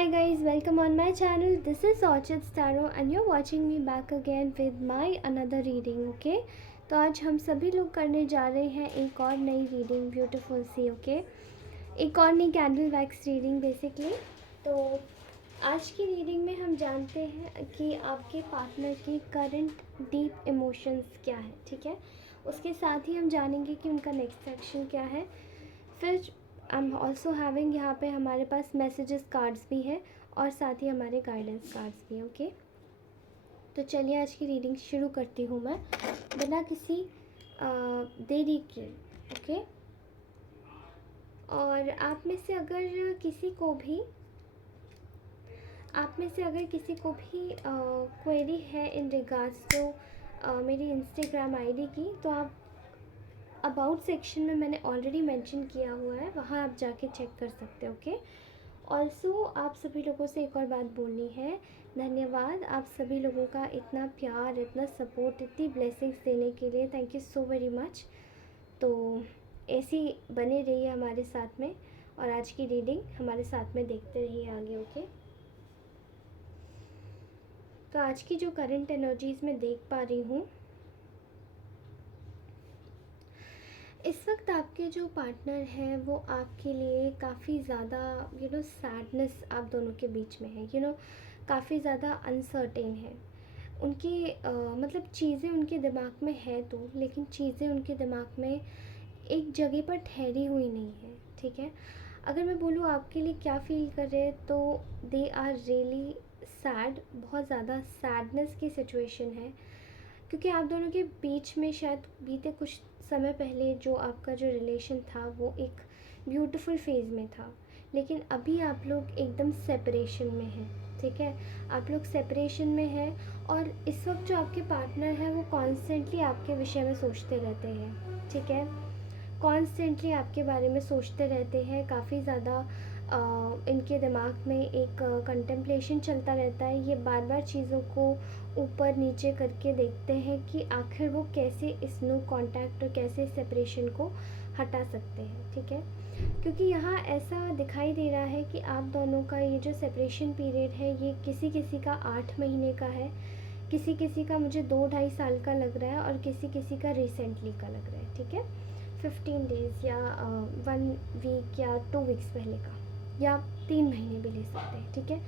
Hi guys, welcome on my channel. This is Orchid Staro and you're watching me back again with my another reading. Okay, तो आज हम सभी लोग करने जा रहे हैं एक और नई रीडिंग ब्यूटीफुल सी. ओके, एक और नई कैंडल वैक्स रीडिंग बेसिकली. तो आज की रीडिंग में हम जानते हैं कि आपके पार्टनर की करंट डीप इमोशंस क्या है. ठीक है, उसके साथ ही हम जानेंगे कि उनका नेक्स्ट एक्शन क्या है. फिर आई एम ऑल्सो हैविंग यहाँ पे हमारे पास मैसेजेस कार्ड्स भी हैं और साथ ही हमारे गाइडेंस कार्ड्स भी हैं. ओके, तो चलिए आज की रीडिंग शुरू करती हूँ मैं बिना किसी देरी के. ओके, और आप में से अगर किसी को भी क्वेरी है इन रिगार्ड्स टू मेरी इंस्टाग्राम आईडी की, तो आप अबाउट सेक्शन में मैंने ऑलरेडी मेंशन किया हुआ है, वहाँ आप जाके चेक कर सकते हो. ओके, ऑल्सो आप सभी लोगों से एक और बात बोलनी है. धन्यवाद आप सभी लोगों का इतना प्यार, इतना सपोर्ट, इतनी ब्लेसिंग्स देने के लिए. Thank you so very much. तो ऐसे ही बने रहिए हमारे साथ में और आज की रीडिंग हमारे साथ में देखते रहिए आगे. ओके, तो आज की जो करंट एनर्जीज़ मैं देख पा रही हूँ, इस वक्त आपके जो पार्टनर हैं वो आपके लिए काफ़ी ज़्यादा सैडनेस आप दोनों के बीच में है. काफ़ी ज़्यादा अनसर्टेन है. उनकी मतलब चीज़ें उनके दिमाग में है तो, लेकिन चीज़ें उनके दिमाग में एक जगह पर ठहरी हुई नहीं है. ठीक है, अगर मैं बोलूँ आपके लिए क्या फ़ील कर रहे हैं, तो दे आर रियली सैड. बहुत ज़्यादा सैडनेस की सिचुएशन है, क्योंकि आप दोनों के बीच में शायद बीते कुछ समय पहले जो आपका जो रिलेशन था वो एक ब्यूटीफुल फेज़ में था, लेकिन अभी आप लोग एकदम सेपरेशन में हैं. ठीक है, आप लोग सेपरेशन में हैं और इस वक्त जो आपके पार्टनर है वो कॉन्स्टेंटली आपके विषय में सोचते रहते हैं. ठीक है, कॉन्स्टेंटली आपके बारे में सोचते रहते हैं. काफ़ी ज़्यादा इनके दिमाग में एक कंटेम्पलेशन चलता रहता है. ये बार बार चीज़ों को ऊपर नीचे करके देखते हैं कि आखिर वो कैसे इस नो कांटेक्ट और कैसे सेपरेशन को हटा सकते हैं. ठीक है, क्योंकि यहाँ ऐसा दिखाई दे रहा है कि आप दोनों का ये जो सेपरेशन पीरियड है ये किसी किसी का 8 महीने का है, किसी किसी का मुझे 2-2.5 साल का लग रहा है और किसी किसी का रिसेंटली का लग रहा है. ठीक है, 15 डेज़ या 1 वीक या 2 वीक्स पहले का, या 3 महीने भी ले सकते हैं. ठीक है,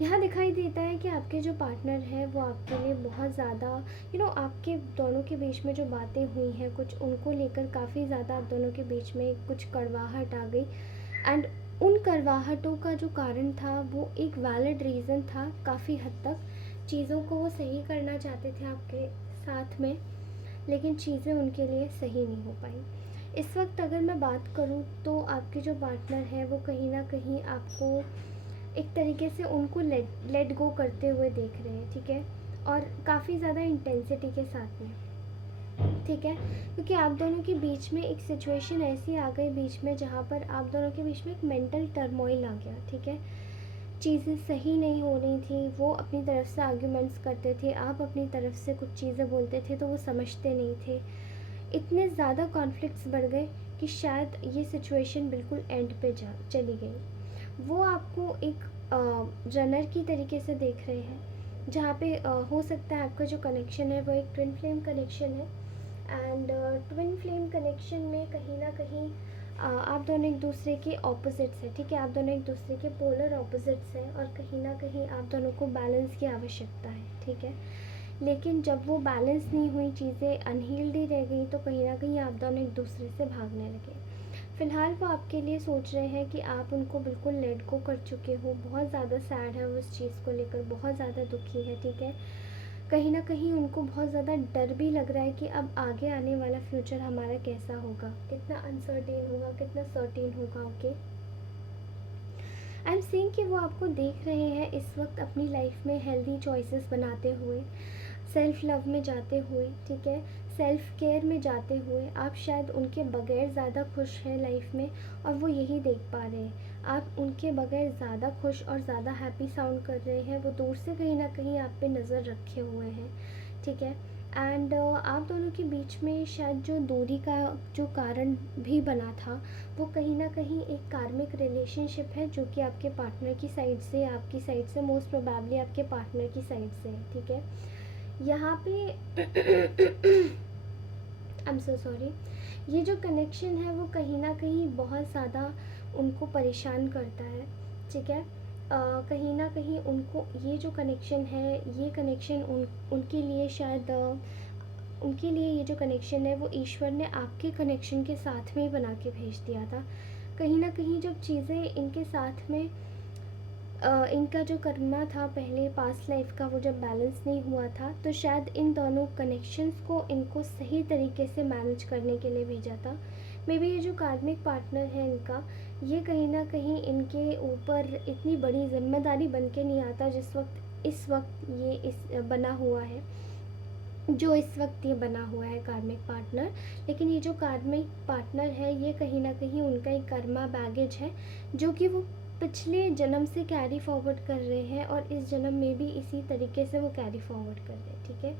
यहाँ दिखाई देता है कि आपके जो पार्टनर है वो आपके लिए बहुत ज़्यादा आपके दोनों के बीच में जो बातें हुई हैं कुछ, उनको लेकर काफ़ी ज़्यादा आप दोनों के बीच में कुछ कड़वाहट आ गई. एंड उन कड़वाहटों का जो कारण था वो एक वैलिड रीज़न था. काफ़ी हद तक चीज़ों को वो सही करना चाहते थे आपके साथ में, लेकिन चीज़ें उनके लिए सही नहीं हो पाई. इस वक्त अगर मैं बात करूं तो आपके जो पार्टनर है वो कहीं ना कहीं आपको एक तरीके से उनको लेट गो करते हुए देख रहे हैं. ठीक है, और काफ़ी ज़्यादा इंटेंसिटी के साथ में. ठीक है, क्योंकि आप दोनों के बीच में एक सिचुएशन ऐसी आ गई बीच में जहाँ पर आप दोनों के बीच में एक मेंटल टर्मोइल आ गया. ठीक है, चीज़ें सही नहीं हो रही थी. वो अपनी तरफ से आर्ग्यूमेंट्स करते थे, आप अपनी तरफ से कुछ चीज़ें बोलते थे तो वो समझते नहीं थे. इतने ज़्यादा कॉन्फ्लिक्ट्स बढ़ गए कि शायद ये सिचुएशन बिल्कुल एंड पे जा चली गई. वो आपको एक रनर की तरीके से देख रहे हैं, जहाँ पे हो सकता है आपका जो कनेक्शन है वो एक ट्विन फ्लेम कनेक्शन है. एंड ट्विन फ्लेम कनेक्शन में कहीं ना कहीं आप दोनों एक दूसरे के ऑपोजिट्स हैं. ठीक है, आप दोनों एक दूसरे के पोलर ऑपोजिट्स हैं और कहीं ना कहीं आप दोनों को बैलेंस की आवश्यकता है. ठीक है, लेकिन जब वो बैलेंस नहीं हुई, चीज़ें अनहील्ड ही रह गई, तो कहीं ना कहीं आप दोनों एक दूसरे से भागने लगे. फ़िलहाल वो आपके लिए सोच रहे हैं कि आप उनको बिल्कुल लेट गो कर चुके हो. बहुत ज़्यादा सैड है उस चीज़ को लेकर, बहुत ज़्यादा दुखी है. ठीक है, कहीं ना कहीं उनको बहुत ज़्यादा डर भी लग रहा है कि अब आगे आने वाला फ्यूचर हमारा कैसा होगा, कितना अनसर्टेन होगा, कितना सर्टेन होगा. ओके, आई एम सेइंग कि वो आपको देख रहे हैं इस वक्त अपनी लाइफ में हेल्दी चॉइसेस बनाते हुए, सेल्फ़ लव में जाते हुए. ठीक है, सेल्फ़ केयर में जाते हुए. आप शायद उनके बगैर ज़्यादा खुश हैं लाइफ में और वो यही देख पा रहे हैं. आप उनके बगैर ज़्यादा खुश और ज़्यादा हैप्पी साउंड कर रहे हैं. वो दूर से कहीं ना कहीं आप पे नज़र रखे हुए हैं. ठीक है, एंड आप दोनों के बीच में शायद जो दूरी का जो कारण भी बना था, वो कहीं ना कहीं एक कार्मिक रिलेशनशिप है जो कि आपके पार्टनर की साइड से, आपकी साइड से, मोस्ट प्रोबेबली आपके पार्टनर की साइड से है, ठीक है। यहाँ पे आई एम सो सॉरी, ये जो कनेक्शन है वो कहीं ना कहीं बहुत ज़्यादा उनको परेशान करता है, ठीक है। कहीं ना कहीं उनको ये जो कनेक्शन है, ये कनेक्शन उनके लिए शायद उनके लिए ये जो कनेक्शन है वो ईश्वर ने आपके कनेक्शन के साथ में ही बना के भेज दिया था। कहीं ना कहीं जब चीज़ें इनके साथ में इनका जो कर्मा था पहले पास्ट लाइफ का, वो जब बैलेंस नहीं हुआ था, तो शायद इन दोनों कनेक्शंस को इनको सही तरीके से मैनेज करने के लिए भेजा था। मे बी ये जो कार्मिक पार्टनर है इनका, ये कहीं ना कहीं इनके ऊपर इतनी बड़ी जिम्मेदारी बन के नहीं आता जिस वक्त इस वक्त ये इस बना हुआ है, जो इस वक्त ये बना हुआ है कार्मिक पार्टनर। लेकिन ये जो कार्मिक पार्टनर है ये कहीं ना कहीं उनका एक कर्मा बैगेज है जो कि वो पिछले जन्म से कैरी फॉरवर्ड कर रहे हैं, और इस जन्म में भी इसी तरीके से वो कैरी फॉरवर्ड कर रहे हैं, ठीक है।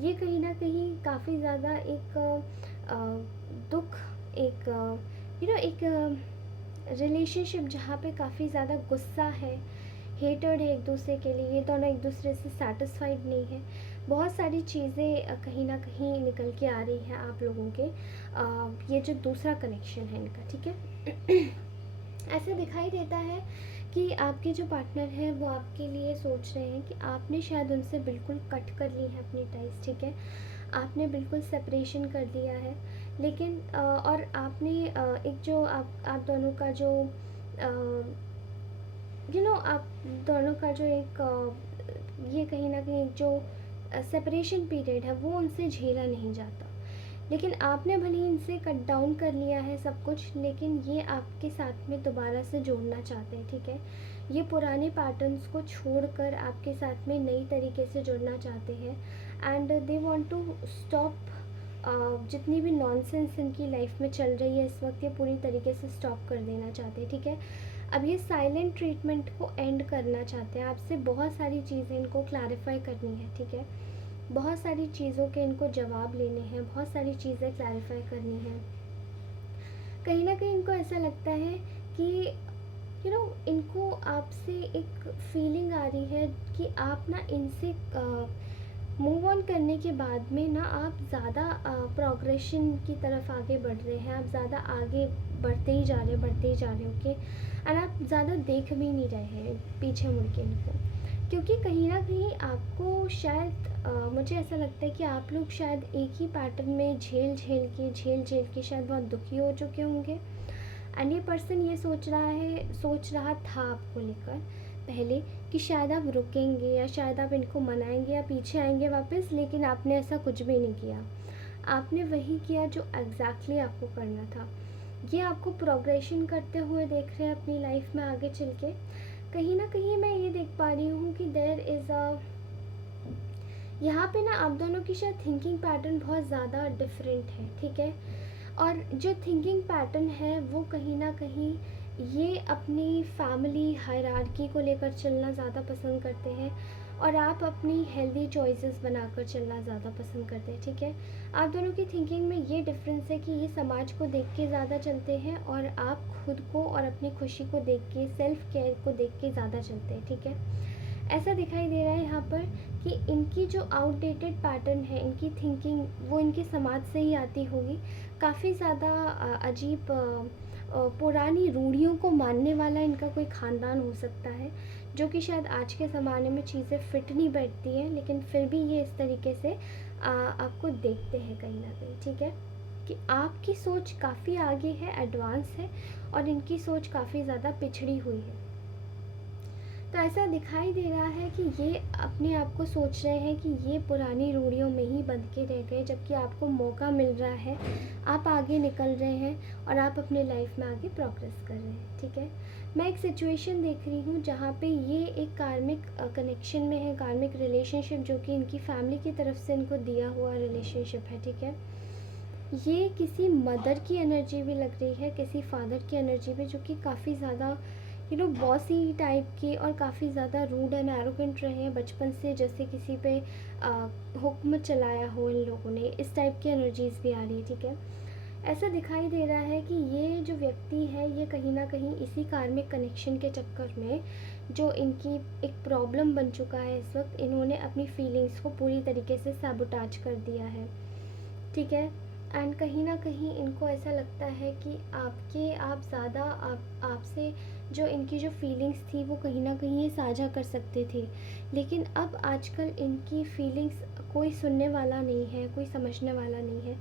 ये कहीं ना कहीं काफ़ी ज़्यादा एक दुख, एक एक रिलेशनशिप जहाँ पे काफ़ी ज़्यादा गुस्सा है, हेटेड है एक दूसरे के लिए, ये दोनों एक दूसरे से सेटिस्फाइड नहीं है, बहुत सारी चीज़ें कहीं ना कहीं निकल के आ रही हैं आप लोगों के ये जो दूसरा कनेक्शन है इनका, ठीक है। ऐसे दिखाई देता है कि आपके जो पार्टनर है वो आपके लिए सोच रहे हैं कि आपने शायद उनसे बिल्कुल कट कर ली है अपनी टाइज, ठीक है। आपने बिल्कुल सेपरेशन कर दिया है, लेकिन और आपने एक जो आप दोनों का जो आप दोनों का जो एक ये कहीं ना कहीं एक जो सेपरेशन पीरियड है वो उनसे झेला नहीं जाता। लेकिन आपने भले ही इनसे कट डाउन कर लिया है सब कुछ, लेकिन ये आपके साथ में दोबारा से जोड़ना चाहते हैं, ठीक है। ये पुराने पैटर्न्स को छोड़कर आपके साथ में नई तरीके से जुड़ना चाहते हैं, and they want to stop जितनी भी नॉनसेंस इनकी लाइफ में चल रही है इस वक्त, ये पूरी तरीके से स्टॉप कर देना चाहते हैं, ठीक है। अब ये साइलेंट ट्रीटमेंट को एंड करना चाहते हैं, आपसे बहुत सारी चीज़ें इनको क्लैरिफाई करनी है, ठीक है। बहुत सारी चीज़ों के इनको जवाब लेने हैं, बहुत सारी चीज़ें क्लैरिफाई करनी है। कहीं ना कहीं इनको ऐसा लगता है कि इनको आपसे एक फीलिंग आ रही है कि आप ना इनसे मूव ऑन करने के बाद में ना आप ज़्यादा प्रोग्रेशन की तरफ आगे बढ़ रहे हैं, आप ज़्यादा आगे बढ़ते ही जा रहे हैं, बढ़ते ही जा रहे हो, ओके। एंड आप ज़्यादा देख भी नहीं रहे हैं पीछे मुड़ के इनको, क्योंकि कहीं ना कहीं आपको शायद मुझे ऐसा लगता है कि आप लोग शायद एक ही पैटर्न में झेल झेल के शायद बहुत दुखी हो चुके होंगे। एंड ये पर्सन ये सोच रहा था आपको लेकर पहले कि शायद आप रुकेंगे या शायद आप इनको मनाएंगे या पीछे आएंगे वापस, लेकिन आपने ऐसा कुछ भी नहीं किया। आपने वही किया जो एग्जैक्टली आपको करना था। ये आपको प्रोग्रेशन करते हुए देख रहे हैं अपनी लाइफ में आगे चल के। कहीं ना कहीं मैं ये देख पा रही हूँ कि देयर इज़ यहाँ पे ना आप दोनों की शायद थिंकिंग पैटर्न बहुत ज़्यादा डिफरेंट है, ठीक है। और जो थिंकिंग पैटर्न है वो कहीं ना कहीं ये अपनी फैमिली हायरार्की को लेकर चलना ज़्यादा पसंद करते हैं, और आप अपनी हेल्दी चॉइसेस बनाकर चलना ज़्यादा पसंद करते हैं, ठीक है। आप दोनों की थिंकिंग में ये डिफरेंस है कि ये समाज को देख के ज़्यादा चलते हैं, और आप खुद को और अपनी खुशी को देख के, सेल्फ केयर को देख के ज़्यादा चलते हैं, ठीक है। ऐसा दिखाई दे रहा है यहाँ पर कि इनकी जो आउटडेटेड पैटर्न है, इनकी थिंकिंग, वो इनके समाज से ही आती होगी। काफ़ी ज़्यादा अजीब पुरानी रूढ़ियों को मानने वाला इनका कोई ख़ानदान हो सकता है, जो कि शायद आज के ज़माने में चीज़ें फिट नहीं बैठती हैं, लेकिन फिर भी ये इस तरीके से आपको देखते हैं कहीं ना कहीं, ठीक है। कि आपकी सोच काफ़ी आगे है, एडवांस है, और इनकी सोच काफ़ी ज़्यादा पिछड़ी हुई है। तो ऐसा दिखाई दे रहा है कि ये अपने आप को सोच रहे हैं कि ये पुरानी रूढ़ियों में ही बंध के रह गए, जबकि आपको मौका मिल रहा है, आप आगे निकल रहे हैं और आप अपने लाइफ में आगे प्रोग्रेस कर रहे हैं, ठीक है। मैं एक सिचुएशन देख रही हूँ जहाँ पे ये एक कार्मिक कनेक्शन में है, कार्मिक रिलेशनशिप, जो कि इनकी फैमिली की तरफ से इनको दिया हुआ रिलेशनशिप है, ठीक है। ये किसी मदर की एनर्जी भी लग रही है, किसी फादर की एनर्जी भी, जो कि काफ़ी ज़्यादा बॉसी टाइप के और काफ़ी ज़्यादा रूड एंड एरोगेंट रहे हैं बचपन से, जैसे किसी पे हुक्म चलाया हो इन लोगों ने, इस टाइप की एनर्जीज भी आ रही है। ठीक है, ऐसा दिखाई दे रहा है कि ये जो व्यक्ति है ये कहीं ना कहीं इसी कार्मिक कनेक्शन के चक्कर में, जो इनकी एक प्रॉब्लम बन चुका है इस वक्त, इन्होंने अपनी फीलिंग्स को पूरी तरीके से सैबोटाज कर दिया है। ठीक है, एंड कहीं ना कहीं इनको ऐसा लगता है कि आप ज़्यादा आपसे जो इनकी जो फीलिंग्स थी वो कहीं ना कहीं ये साझा कर सकते थे, लेकिन अब आजकल इनकी फीलिंग्स कोई सुनने वाला नहीं है, कोई समझने वाला नहीं है।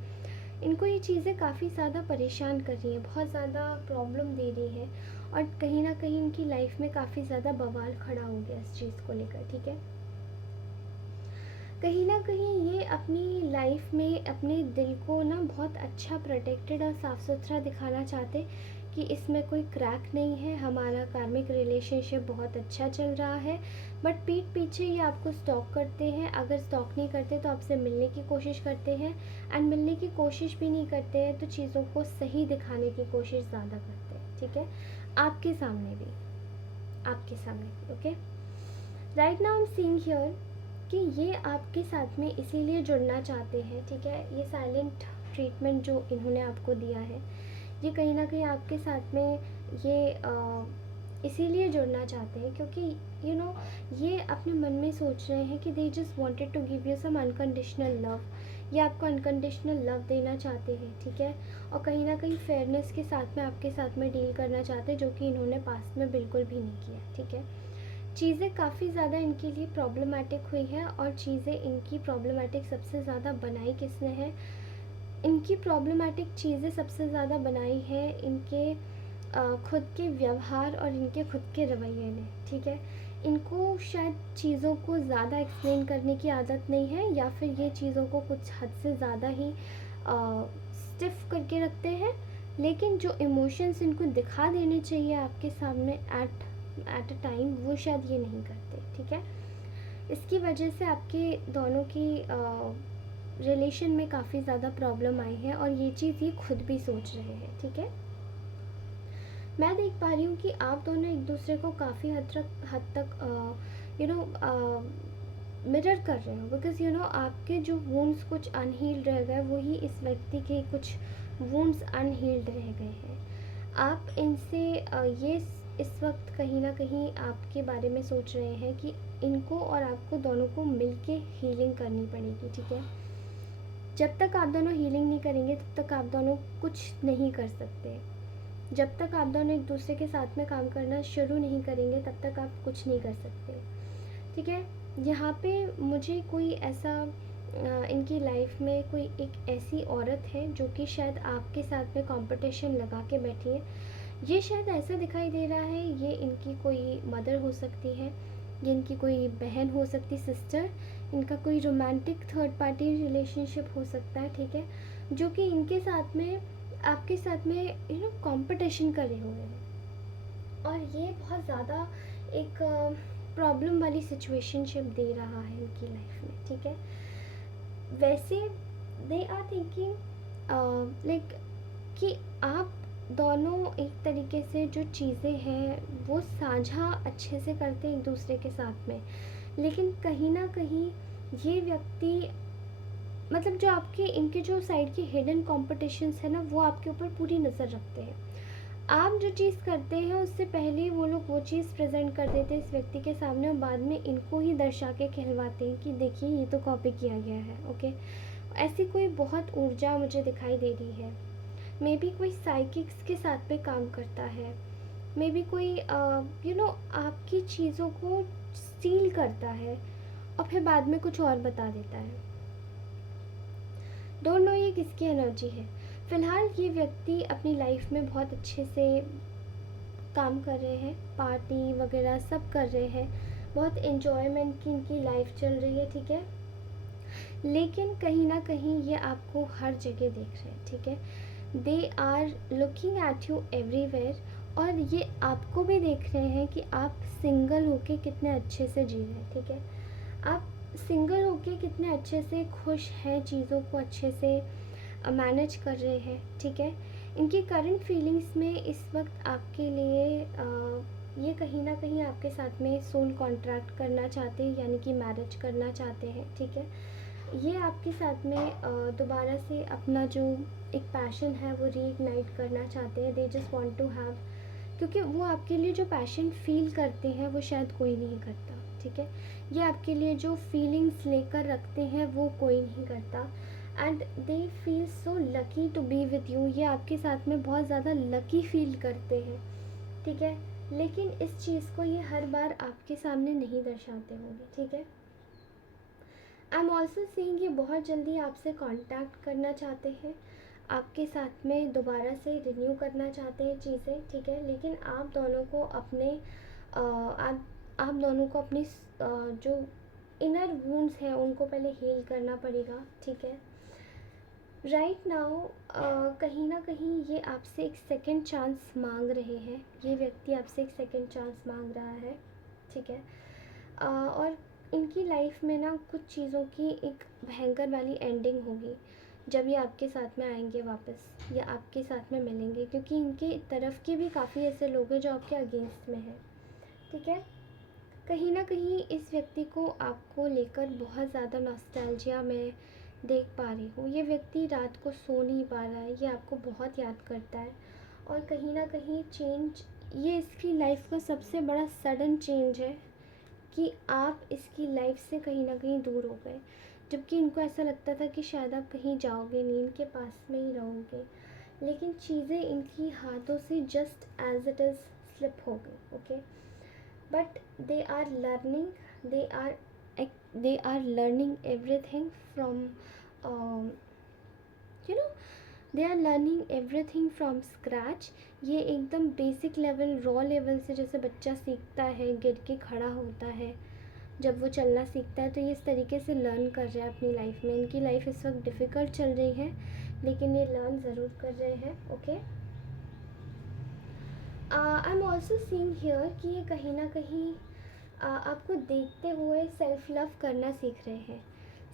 इनको ये चीज़ें काफ़ी ज़्यादा परेशान कर रही हैं, बहुत ज़्यादा प्रॉब्लम दे रही हैं, और कहीं ना कहीं इनकी लाइफ में काफ़ी ज़्यादा बवाल खड़ा हो गया इस चीज़ को लेकर। ठीक है, कहीं ना कहीं ये अपनी लाइफ में अपने दिल को ना बहुत अच्छा प्रोटेक्टेड और साफ़ सुथरा दिखाना चाहते कि इसमें कोई क्रैक नहीं है, हमारा कार्मिक रिलेशनशिप बहुत अच्छा चल रहा है। बट पीठ पीछे ये आपको स्टॉक करते हैं, अगर स्टॉक नहीं करते तो आपसे मिलने की कोशिश करते हैं, एंड मिलने की कोशिश भी नहीं करते हैं तो चीज़ों को सही दिखाने की कोशिश ज़्यादा करते हैं। ठीक है, आपके सामने भी, आपके सामने भी। Okay, right now I am seeing here कि ये आपके साथ में इसीलिए जुड़ना चाहते हैं। ठीक है, ये साइलेंट ट्रीटमेंट जो इन्होंने आपको दिया है, ये कहीं ना कहीं आपके साथ में ये इसीलिए जुड़ना चाहते हैं क्योंकि ये अपने मन में सोच रहे हैं कि they just wanted to give you some unconditional love. ये आपको अनकंडीशनल लव देना चाहते हैं। ठीक है, और कहीं ना कहीं फेयरनेस के साथ में आपके साथ में डील करना चाहते हैं, जो कि इन्होंने पास्ट में बिल्कुल भी नहीं किया। ठीक है, चीज़ें काफ़ी ज़्यादा इनके लिए प्रॉब्लमेटिक हुई है, और चीज़ें इनकी प्रॉब्लमेटिक सबसे ज़्यादा बनाई किसने है? इनकी प्रॉब्लमेटिक चीज़ें सबसे ज़्यादा बनाई है इनके खुद के व्यवहार और इनके खुद के रवैये ने। ठीक है, इनको शायद चीज़ों को ज़्यादा एक्सप्लेन करने की आदत नहीं है, या फिर ये चीज़ों को कुछ हद से ज़्यादा ही स्टिफ करके रखते हैं, लेकिन जो इमोशंस इनको दिखा देने चाहिए आपके सामने एट अ टाइम, वो शायद ये नहीं करते। ठीक है, इसकी वजह से आपके दोनों की रिलेशन में काफ़ी ज़्यादा प्रॉब्लम आई है, और ये चीज़ ये खुद भी सोच रहे हैं। ठीक है, मैं देख पा रही हूँ कि आप दोनों एक दूसरे को काफ़ी हद तक मिरर कर रहे हो, बिकॉज आपके जो वुंड्स कुछ अनहील्ड रह गए, वही इस व्यक्ति के कुछ वुंड्स अनहील्ड रह गए हैं। आप इनसे ये इस वक्त कहीं ना कहीं आपके बारे में सोच रहे हैं कि इनको और आपको दोनों को मिलके हीलिंग करनी पड़ेगी। ठीक है, जब तक आप दोनों हीलिंग नहीं करेंगे तब तक आप दोनों कुछ नहीं कर सकते। जब तक आप दोनों एक दूसरे के साथ में काम करना शुरू नहीं करेंगे तब तक आप कुछ नहीं कर सकते। ठीक है, यहाँ पे मुझे कोई ऐसा इनकी लाइफ में कोई एक ऐसी औरत है जो कि शायद आपके साथ में कंपटीशन लगा के बैठी है। ये शायद ऐसा दिखाई दे रहा है, ये इनकी कोई मदर हो सकती है, ये इनकी कोई बहन हो सकती, सिस्टर, इनका कोई रोमांटिक थर्ड पार्टी रिलेशनशिप हो सकता है। ठीक है, जो कि इनके साथ में आपके साथ में कंपटीशन करे हुए हैं, और ये बहुत ज़्यादा एक प्रॉब्लम वाली सिचुएशनशिप दे रहा है इनकी लाइफ में। ठीक है, वैसे दे आर थिंकिंग लाइक कि आप दोनों एक तरीके से जो चीज़ें हैं वो साझा अच्छे से करते हैं एक दूसरे के साथ में, लेकिन कहीं ना कहीं ये व्यक्ति मतलब जो आपके इनके जो साइड की हिडन कॉम्पिटिशन्स है ना, वो आपके ऊपर पूरी नज़र रखते हैं। आप जो चीज़ करते हैं उससे पहले वो लोग वो चीज़ प्रेजेंट कर देते हैं इस व्यक्ति के सामने, और बाद में इनको ही दर्शा के कहलवाते हैं कि देखिए ये तो कॉपी किया गया है। ओके, ऐसी कोई बहुत ऊर्जा मुझे दिखाई दे रही है। मे बी कोई साइकिक्स के साथ में काम करता है, मे बी कोई आपकी चीज़ों को स्टील करता है और फिर बाद में कुछ और बता देता है। डोंट नो ये किसकी एनर्जी है। फ़िलहाल ये व्यक्ति अपनी लाइफ में बहुत अच्छे से काम कर रहे हैं, पार्टी वगैरह सब कर रहे हैं, बहुत एन्जॉयमेंट की इनकी लाइफ चल रही है। ठीक है, लेकिन कहीं ना कहीं ये आपको हर जगह देख रहे हैं। ठीक है, they are looking at you everywhere, और ये आपको भी देख रहे हैं कि आप सिंगल होके कितने अच्छे से जी रहे हैं। ठीक है, आप सिंगल होके कितने अच्छे से खुश हैं, चीज़ों को अच्छे से मैनेज कर रहे हैं। ठीक है, इनकी करंट फीलिंग्स में इस वक्त आपके लिए ये कहीं ना कहीं आपके साथ में सोल कॉन्ट्रैक्ट करना चाहते हैं, यानी कि मैरिज करना चाहते हैं, ठीक है। ये आपके साथ में दोबारा से अपना जो एक पैशन है वो रीइग्नाइट करना चाहते हैं। They just want to have, क्योंकि वो आपके लिए जो पैशन फील करते हैं वो शायद कोई नहीं करता, ठीक है। ये आपके लिए जो फीलिंग्स लेकर रखते हैं वो कोई नहीं करता, and they feel so lucky to be with you. ये आपके साथ में बहुत ज़्यादा लकी फील करते हैं, ठीक है। लेकिन इस चीज़ को ये हर बार आपके सामने नहीं दर्शाते होंगे, ठीक है। आई एम ऑल्सो सीइंग ये बहुत जल्दी आपसे कांटेक्ट करना चाहते हैं, आपके साथ में दोबारा से रिन्यू करना चाहते हैं चीज़ें, ठीक है। लेकिन आप दोनों को अपने आप दोनों को अपनी जो इनर वूंड्स हैं उनको पहले हील करना पड़ेगा, ठीक है। राइट नाउ कहीं ना कहीं ये आपसे एक सेकंड चांस मांग रहे हैं, ये व्यक्ति आपसे एक सेकंड चांस मांग रहा है, ठीक है। और इनकी लाइफ में ना कुछ चीज़ों की एक भयंकर वाली एंडिंग होगी जब ये आपके साथ में आएंगे वापस, या आपके साथ में मिलेंगे, क्योंकि इनके तरफ के भी काफ़ी ऐसे लोग हैं जो आपके अगेंस्ट में हैं, ठीक है। कहीं ना कहीं इस व्यक्ति को आपको लेकर बहुत ज़्यादा नॉस्टैल्जिया में देख पा रही हूँ। ये व्यक्ति रात को सो नहीं पा रहा है, ये आपको बहुत याद करता है, और कहीं ना कहीं चेंज, ये इसकी लाइफ का सबसे बड़ा सडन चेंज है कि आप इसकी लाइफ से कहीं ना कहीं दूर हो गए, जबकि इनको ऐसा लगता था कि शायद आप कहीं जाओगे नहीं, इनके पास में ही रहोगे, लेकिन चीज़ें इनकी हाथों से just as it is slip हो गई, okay. But they are learning, they are they are learning everything from you know they are learning everything from scratch। ये एकदम बेसिक लेवल, रॉ लेवल से, जैसे बच्चा सीखता है, गिर के खड़ा होता है, जब वो चलना सीखता है, तो ये इस तरीके से लर्न कर रहा है अपनी लाइफ में। इनकी लाइफ इस वक्त डिफ़िकल्ट चल रही है, लेकिन ये लर्न ज़रूर कर रहे हैं, okay. I am also seeing here कि ये कहीं ना कहीं आपको देखते हुए सेल्फ लव करना सीख रहे हैं,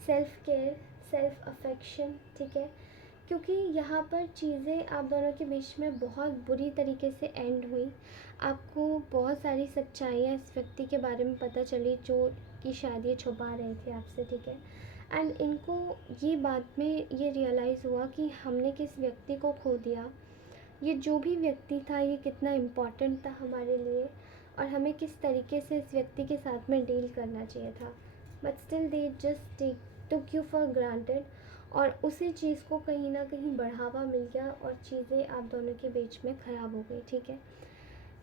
सेल्फ केयर, सेल्फ अफेक्शन, ठीक है। क्योंकि यहाँ पर चीज़ें आप दोनों के बीच में बहुत बुरी तरीके से एंड हुई, आपको बहुत सारी सच्चाइयाँ इस व्यक्ति के बारे में पता चली जो कि शायद ये छुपा रहे थे आपसे, ठीक है। एंड इनको ये बाद में ये रियलाइज़ हुआ कि हमने किस व्यक्ति को खो दिया, ये जो भी व्यक्ति था ये कितना इम्पॉर्टेंट था हमारे लिए, और हमें किस तरीके से इस व्यक्ति के साथ में डील करना चाहिए था। But still they just took you for granted, और उसी चीज़ को कहीं ना कहीं बढ़ावा मिल गया और चीज़ें आप दोनों के बीच में ख़राब हो गई, ठीक है।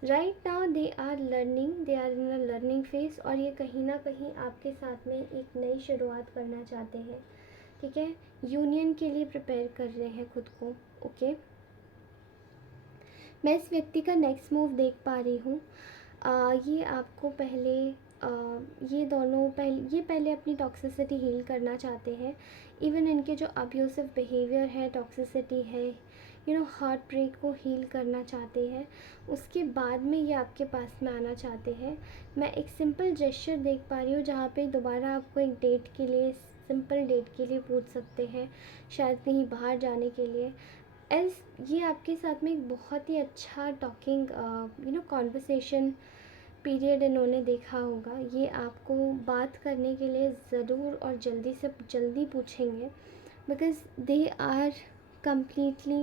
Right now they are learning, they are in a learning phase, और ये कहीं ना कहीं आपके साथ में एक नई शुरुआत करना चाहते हैं, ठीक है। यूनियन के लिए प्रिपेयर कर रहे हैं खुद को, ओके। मैं इस व्यक्ति का नेक्स्ट मूव देख पा रही हूँ। ये आपको पहले ये पहले अपनी टॉक्सिसिटी हील करना चाहते हैं। इवन इनके जो अब्यूसिव बिहेवियर है, टॉक्सिसिटी है, हार्ट ब्रेक को हील करना चाहते हैं। उसके बाद में ये आपके पास में आना चाहते हैं। मैं एक सिंपल जेस्चर देख पा रही हूँ जहाँ पे दोबारा आपको एक डेट के लिए, सिंपल डेट के लिए पूछ सकते हैं, शायद कहीं बाहर जाने के लिए। एल्स ये आपके साथ में एक बहुत ही अच्छा टॉकिंग कॉन्वर्सेशन पीरियड इन्होंने देखा होगा। ये आपको बात करने के लिए ज़रूर और जल्दी से जल्दी पूछेंगे, बिकॉज़ दे आर कम्प्लीटली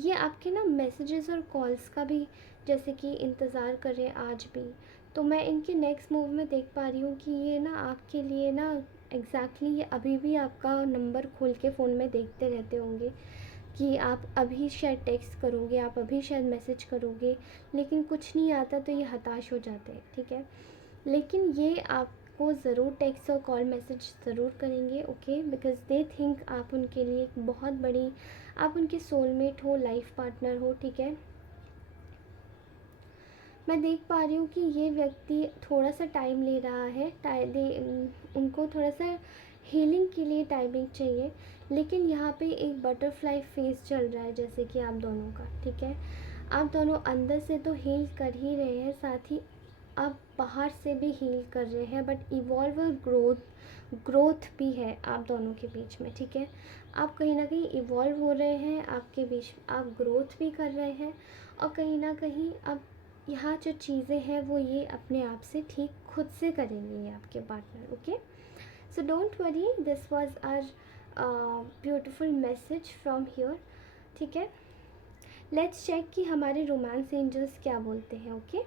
ये आपके ना मैसेजेस और कॉल्स का भी जैसे कि इंतज़ार कर रहे हैं आज भी। तो मैं इनके नेक्स्ट मूव में देख पा रही हूँ कि ये ना आपके लिए ना ये अभी भी आपका नंबर खोल के फ़ोन में देखते रहते होंगे कि आप अभी शायद टेक्स्ट करोगे, आप अभी शायद मैसेज करोगे, लेकिन कुछ नहीं आता तो ये हताश हो जाते हैं, ठीक है। लेकिन ये आपको ज़रूर टेक्स्ट और कॉल मैसेज ज़रूर करेंगे, ओके, बिकॉज़ दे थिंक आप उनके लिए एक बहुत बड़ी, आप उनके सोलमेट हो, लाइफ पार्टनर हो, ठीक है। मैं देख पा रही हूँ कि ये व्यक्ति थोड़ा सा टाइम ले रहा है, उनको थोड़ा सा हीलिंग के लिए टाइमिंग चाहिए, लेकिन यहाँ पे एक बटरफ्लाई फेस चल रहा है जैसे कि आप दोनों का, ठीक है। आप दोनों अंदर से तो हील कर ही रहे हैं, साथ ही आप बाहर से भी हील कर रहे हैं, बट इवॉल्व और ग्रोथ भी है आप दोनों के बीच में, ठीक है। आप कहीं ना कहीं इवॉल्व हो रहे हैं, आपके बीच आप ग्रोथ भी कर रहे हैं, और कहीं ना कहीं आप यहाँ जो चीज़ें हैं वो ये अपने आप से ठीक खुद से करेंगे, ये आपके partner. Okay, so don't worry, this was our beautiful message from here. ठीक है, लेट्स चेक कि हमारे रोमांस एंजल्स क्या बोलते हैं। ओके,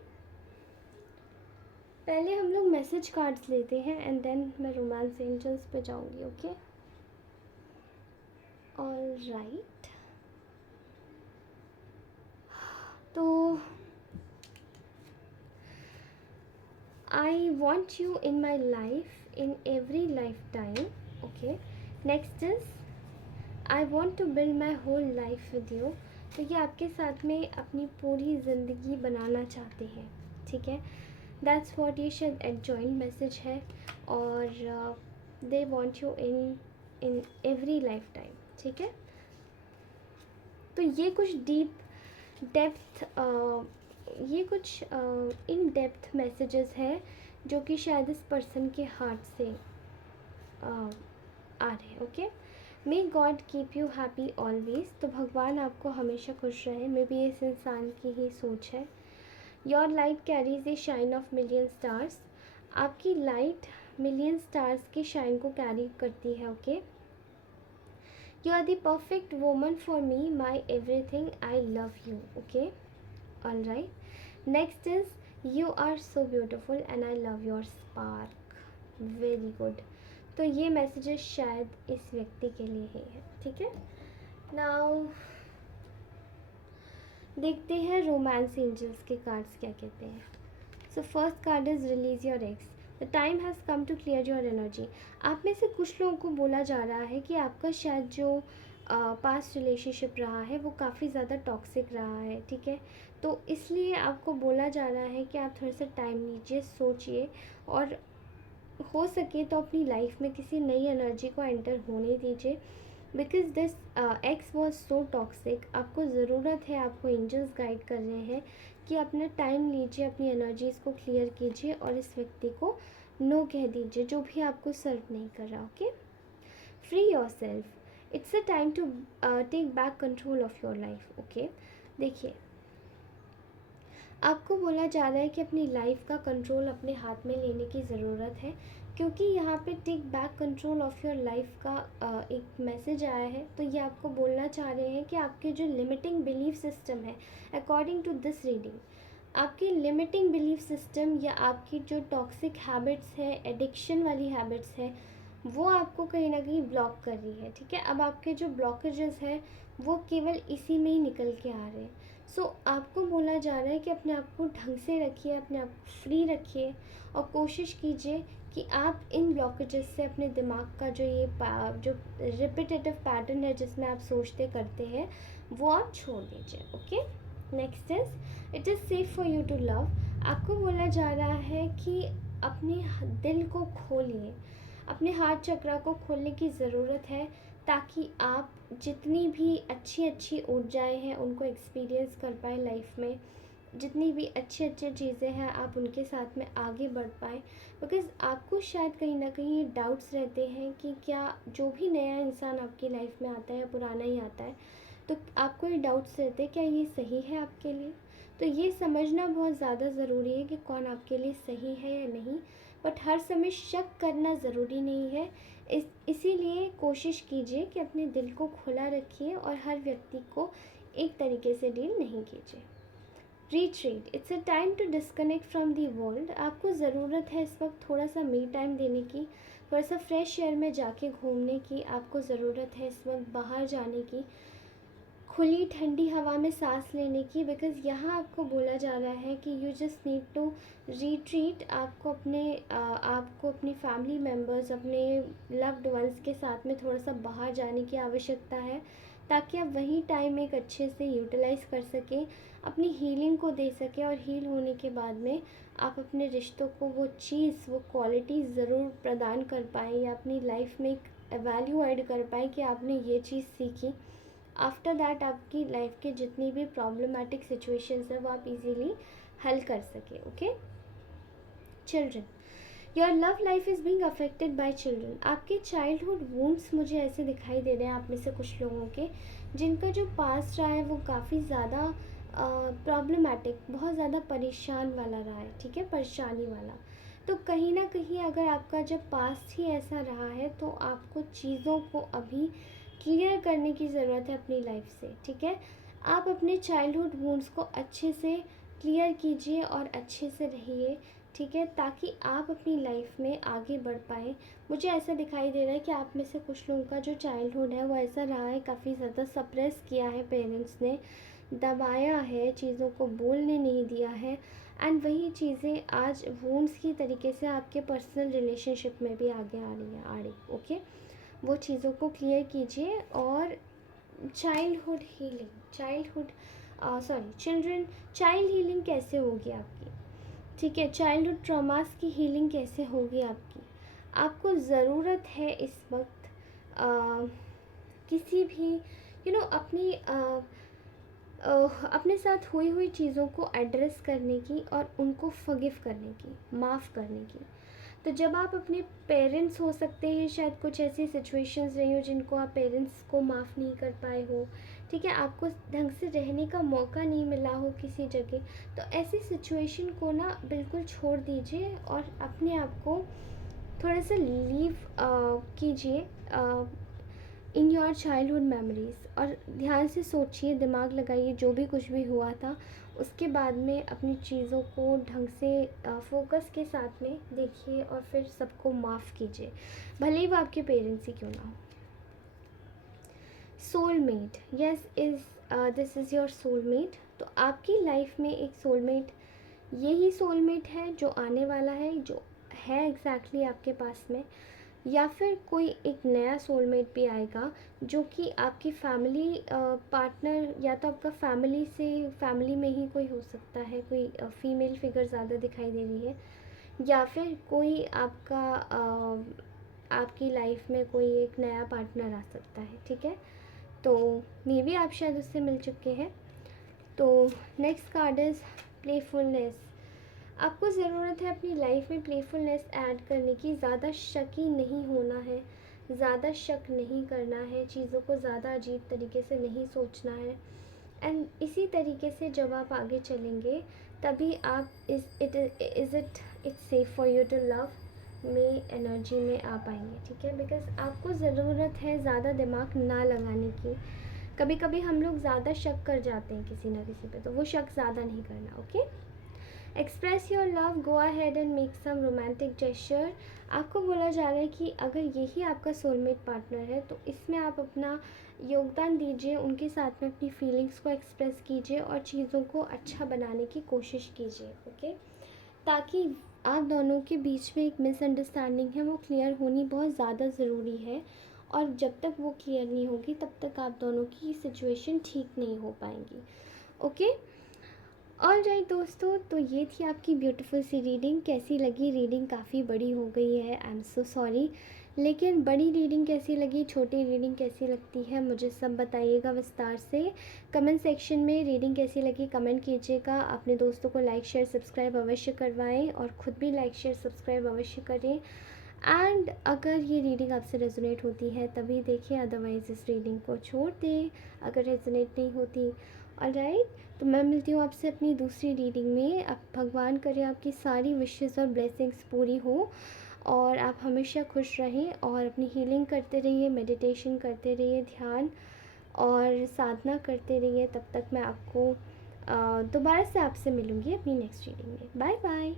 पहले हम लोग मैसेज कार्ड्स लेते हैं एंड देन मैं रोमांस एंजल्स पे जाऊंगी। Okay, all right. तो I want you in my life in every lifetime. Okay. Next is I want to build my whole life with you. तो ये आपके साथ में अपनी पूरी ज़िंदगी बनाना चाहते हैं। ठीक है, दैट्स वॉट, ये शायद एडजॉइंट मैसेज है। और they want you in every life time. ठीक है, तो ये कुछ डीप डेप्थ, ये कुछ इन डेप्थ मैसेजेस हैं जो कि शायद इस पर्सन के हार्ट से आ रहे हैं। Okay, may God keep you happy always. तो भगवान आपको हमेशा खुश रहे। मे बी इस इंसान की ही सोच है। Your light carries a shine of million stars. आपकी लाइट मिलियन स्टार्स की शाइन को कैरी करती है। Okay, you are the perfect woman for me, my everything, I love you. Okay, all right. Next is you are so beautiful and I love your spark. Very good. तो ये messages शायद इस व्यक्ति के लिए ही है। ठीक है, नाउ देखते हैं रोमांस एंजल्स के कार्ड्स क्या कहते हैं। So first card is release your ex. The time has come to clear your energy. आप में से कुछ लोगों को बोला जा रहा है कि आपका शायद जो पास्ट रिलेशनशिप रहा है वो काफ़ी ज़्यादा टॉक्सिक रहा है। ठीक है, तो इसलिए आपको बोला जा रहा है कि आप थोड़ा सा टाइम लीजिए, सोचिए, और हो सके तो अपनी लाइफ में किसी नई एनर्जी को एंटर होने दीजिए। Because this x was so toxic. आपको ज़रूरत है, आपको एंजल्स गाइड कर रहे हैं कि अपना टाइम लीजिए, अपनी एनर्जीज़ को क्लियर कीजिए और इस व्यक्ति को नो कह दीजिए जो भी आपको सर्व नहीं कर रहा। Okay, free yourself, it's a time to take back control of your life. Okay, देखिए आपको बोला जा रहा है कि अपनी लाइफ का कंट्रोल अपने हाथ में लेने की ज़रूरत है, क्योंकि यहाँ पे take back control of your life का एक मैसेज आया है। तो ये आपको बोलना चाह रहे हैं कि आपके जो लिमिटिंग बिलीफ सिस्टम है, अकॉर्डिंग टू दिस रीडिंग, आपकी लिमिटिंग बिलीफ सिस्टम या आपकी जो टॉक्सिक हैबिट्स है, एडिक्शन वाली हैबिट्स है, वो आपको कहीं ना कहीं ब्लॉक कर रही है। ठीक है, अब आपके जो ब्लॉकेजेस हैं वो केवल इसी में ही निकल के आ रहे हैं। सो आपको बोला जा रहा है कि अपने आप को ढंग से रखिए, अपने आप को फ्री रखिए और कोशिश कीजिए कि आप इन ब्लॉकेजेस से अपने दिमाग का जो ये जो रिपीटेटिव पैटर्न है जिसमें आप सोचते करते हैं वो आप छोड़ दीजिए। Okay, next is it is safe for you to love. आपको बोला जा रहा है कि अपने दिल को खोलिए, अपने हार्ट चक्रा को खोलने की ज़रूरत है, ताकि आप जितनी भी अच्छी अच्छी ऊर्जाएं हैं उनको एक्सपीरियंस कर पाए लाइफ में। जितनी भी अच्छी अच्छी चीज़ें हैं आप उनके साथ में आगे बढ़ पाएँ। बिकॉज़ आपको शायद कहीं ना कहीं ये डाउट्स रहते हैं कि क्या जो भी नया इंसान आपकी लाइफ में आता है या पुराना ही आता है, तो आपको ये डाउट्स रहते हैं क्या ये सही है आपके लिए। तो ये समझना बहुत ज़्यादा ज़रूरी है कि कौन आपके लिए सही है या नहीं। बट हर समय शक करना ज़रूरी नहीं है। इसीलिए कोशिश कीजिए कि अपने दिल को खुला रखिए और हर व्यक्ति को एक तरीके से डील नहीं कीजिए। Retreat, it's a time to disconnect from the world. आपको ज़रूरत है इस वक्त थोड़ा सा मी टाइम देने की, थोड़ा सा फ्रेश एयर में जाके घूमने की। आपको ज़रूरत है इस वक्त बाहर जाने की, खुली ठंडी हवा में सांस लेने की। बिकॉज़ यहाँ आपको बोला जा रहा है कि you just need to retreat. आपको अपनी फैमिली मेम्बर्स, अपने लव्ड वंस के साथ में थोड़ा सा बाहर जाने की आवश्यकता है, ताकि आप वही टाइम एक अच्छे से यूटिलाइज़ कर सकें, अपनी हीलिंग को दे सकें, और हील होने के बाद में आप अपने रिश्तों को वो चीज़, वो क्वालिटी ज़रूर प्रदान कर पाएँ या अपनी लाइफ में एक वैल्यू ऐड कर पाएँ कि आपने ये चीज़ सीखी। आफ्टर दैट आपकी लाइफ के जितनी भी प्रॉब्लमेटिक सिचुएशंस है वो आप इजीली हल कर सके। Okay, children, your love life is being affected by children. आपके चाइल्डहुड वूंड्स मुझे ऐसे दिखाई दे रहे हैं आप में से कुछ लोगों के, जिनका जो पास्ट रहा है वो काफ़ी ज़्यादा प्रॉब्लमेटिक, बहुत ज़्यादा परेशान वाला रहा है, ठीक है, परेशानी वाला। तो कहीं ना कहीं अगर आपका जब पास्ट ही ऐसा रहा है तो आपको चीज़ों को अभी क्लियर करने की ज़रूरत है अपनी लाइफ से, ठीक है। आप अपने चाइल्डहुड वुंड्स को अच्छे से क्लियर कीजिए और अच्छे से रहिए, ठीक है, ताकि आप अपनी लाइफ में आगे बढ़ पाएँ। मुझे ऐसा दिखाई दे रहा है कि आप में से कुछ लोगों का जो चाइल्डहुड है वो ऐसा रहा है, काफ़ी ज़्यादा सप्रेस किया है, पेरेंट्स ने दबाया है, चीज़ों को बोलने नहीं दिया है, एंड वही चीज़ें आज वूंड्स की तरीके से आपके पर्सनल रिलेशनशिप में भी आगे आ रही। ओके, वो चीज़ों को क्लियर कीजिए। और चाइल्डहुड हीलिंग, चाइल्ड हीलिंग कैसे होगी आपकी, ठीक है, चाइल्डहुड ट्रॉमास की हीलिंग कैसे होगी आपकी। आपको ज़रूरत है इस वक्त किसी भी अपनी अपने साथ हुई हुई चीज़ों को एड्रेस करने की और उनको फॉरगिव करने की, माफ़ करने की। तो जब आप अपने पेरेंट्स, हो सकते हैं शायद कुछ ऐसी सिचुएशंस रही हो जिनको आप पेरेंट्स को माफ़ नहीं कर पाए हो, ठीक है, आपको ढंग से रहने का मौका नहीं मिला हो किसी जगह, तो ऐसी सिचुएशन को ना बिल्कुल छोड़ दीजिए और अपने आप को थोड़ा सा लीव कीजिए इन योर चाइल्डहुड मेमोरीज़, और ध्यान से सोचिए, दिमाग लगाइए, जो भी कुछ भी हुआ था उसके बाद में अपनी चीज़ों को ढंग से फोकस के साथ में देखिए और फिर सबको माफ़ कीजिए, भले ही वो आपके पेरेंट्स ही क्यों ना हो। Soulmate, yes, this is your soulmate. तो आपकी लाइफ में एक सोलमेट, यही सोलमेट है जो आने वाला है, जो है एग्जैक्टली आपके पास में, या फिर कोई एक नया सोलमेट भी आएगा जो कि आपकी फैमिली पार्टनर, या तो आपका फैमिली में ही कोई हो सकता है, कोई फीमेल फिगर ज़्यादा दिखाई दे रही है, या फिर कोई आपकी लाइफ में कोई एक नया पार्टनर आ सकता है, ठीक है। तो मे भी आप शायद उससे मिल चुके हैं। तो नेक्स्ट कार्ड इज़ प्लेफुलनेस। आपको ज़रूरत है अपनी लाइफ में प्लेफुलनेस ऐड करने की, ज़्यादा शकी नहीं होना है, ज़्यादा शक नहीं करना है, चीज़ों को ज़्यादा अजीब तरीके से नहीं सोचना है, एंड इसी तरीके से जब आप आगे चलेंगे तभी आप it's safe for you to love में एनर्जी में आ पाएंगे, ठीक है। बिकॉज आपको ज़रूरत है ज़्यादा दिमाग ना लगाने की। कभी कभी हम लोग ज़्यादा शक कर जाते हैं किसी ना किसी पे, तो वो शक ज़्यादा नहीं करना। Okay, express your love, go ahead and make some romantic gesture. आपको बोला जा रहा है कि अगर यही आपका सोलमेट पार्टनर है तो इसमें आप अपना योगदान दीजिए, उनके साथ में अपनी फीलिंग्स को एक्सप्रेस कीजिए और चीज़ों को अच्छा बनाने की कोशिश कीजिए, ओके, ताकि आप दोनों के बीच में एक मिसअंडरस्टैंडिंग है वो क्लियर होनी बहुत ज़्यादा ज़रूरी है, और जब तक वो क्लियर नहीं होगी तब तक आप दोनों की सिचुएशन ठीक नहीं हो पाएंगी। ओके, ऑल राइट दोस्तों, तो ये थी आपकी ब्यूटीफुल सी रीडिंग। कैसी लगी रीडिंग? काफ़ी बड़ी हो गई है, आई एम सो सॉरी, लेकिन बड़ी रीडिंग कैसी लगी, छोटी रीडिंग कैसी लगती है, मुझे सब बताइएगा विस्तार से कमेंट सेक्शन में। रीडिंग कैसी लगी कमेंट कीजिएगा, अपने दोस्तों को लाइक शेयर सब्सक्राइब अवश्य करवाएं और ख़ुद भी लाइक शेयर सब्सक्राइब अवश्य करें। एंड अगर ये रीडिंग आपसे रेजोनेट होती है तभी देखें, अदरवाइज़ इस रीडिंग को छोड़ दें अगर रेजोनेट नहीं होती। ऑलराइट, तो मैं मिलती हूँ आपसे अपनी दूसरी रीडिंग में। अब भगवान करे आपकी सारी विशेज़ और ब्लेसिंग्स पूरी हो और आप हमेशा खुश रहें और अपनी हीलिंग करते रहिए, मेडिटेशन करते रहिए, ध्यान और साधना करते रहिए। तब तक मैं आपको दोबारा से आपसे मिलूँगी अपनी नेक्स्ट रीडिंग में। Bye bye.